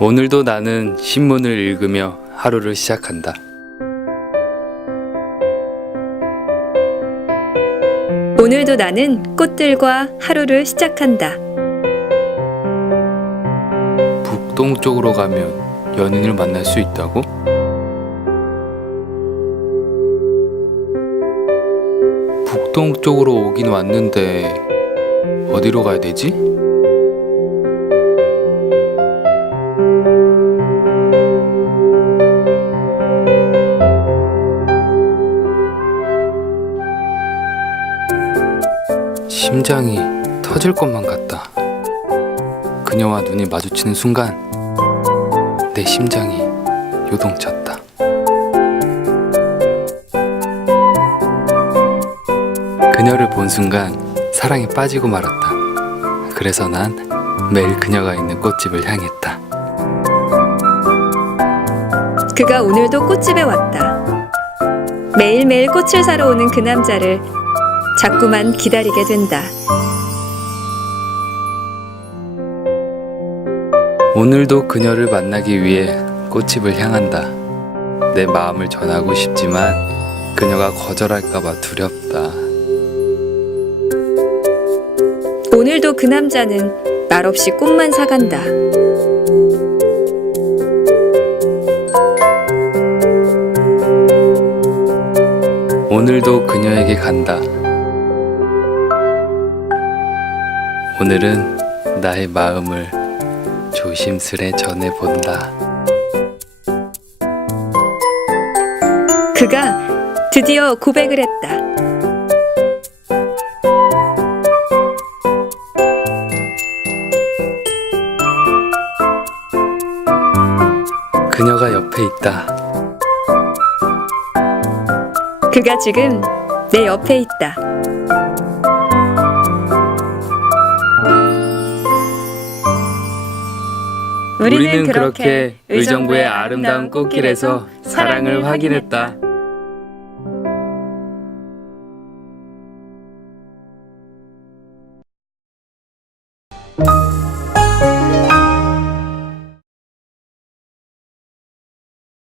오늘도 나는 신문을 읽으며 하루를 시작한다. 오늘도 나는 꽃들과 하루를 시작한다. 북동쪽으로 가면 연인을 만날 수 있다고? 북동쪽으로 오긴 왔는데 어디로 가야 되지? 심장이 터질 것만 같다. 그녀와 눈이 마주치는 순간 내 심장이 요동쳤다. 그녀를 본 순간 사랑에 빠지고 말았다. 그래서 난 매일 그녀가 있는 꽃집을 향했다. 그가 오늘도 꽃집에 왔다. 매일매일 꽃을 사러 오는 그 남자를 자꾸만 기다리게 된다. 오늘도 그녀를 만나기 위해 꽃집을 향한다. 내 마음을 전하고 싶지만 그녀가 거절할까봐 두렵다. 오늘도 그 남자는 말없이 꽃만 사간다. 오늘도 그녀에게 간다. 오늘은 나의 마음을 조심스레 전해본다. 그가 드디어 고백을 했다. 그녀가 옆에 있다. 그가 지금 내 옆에 있다. 우리는 그렇게 의정부의 아름다운 꽃길에서 사랑을 확인했다.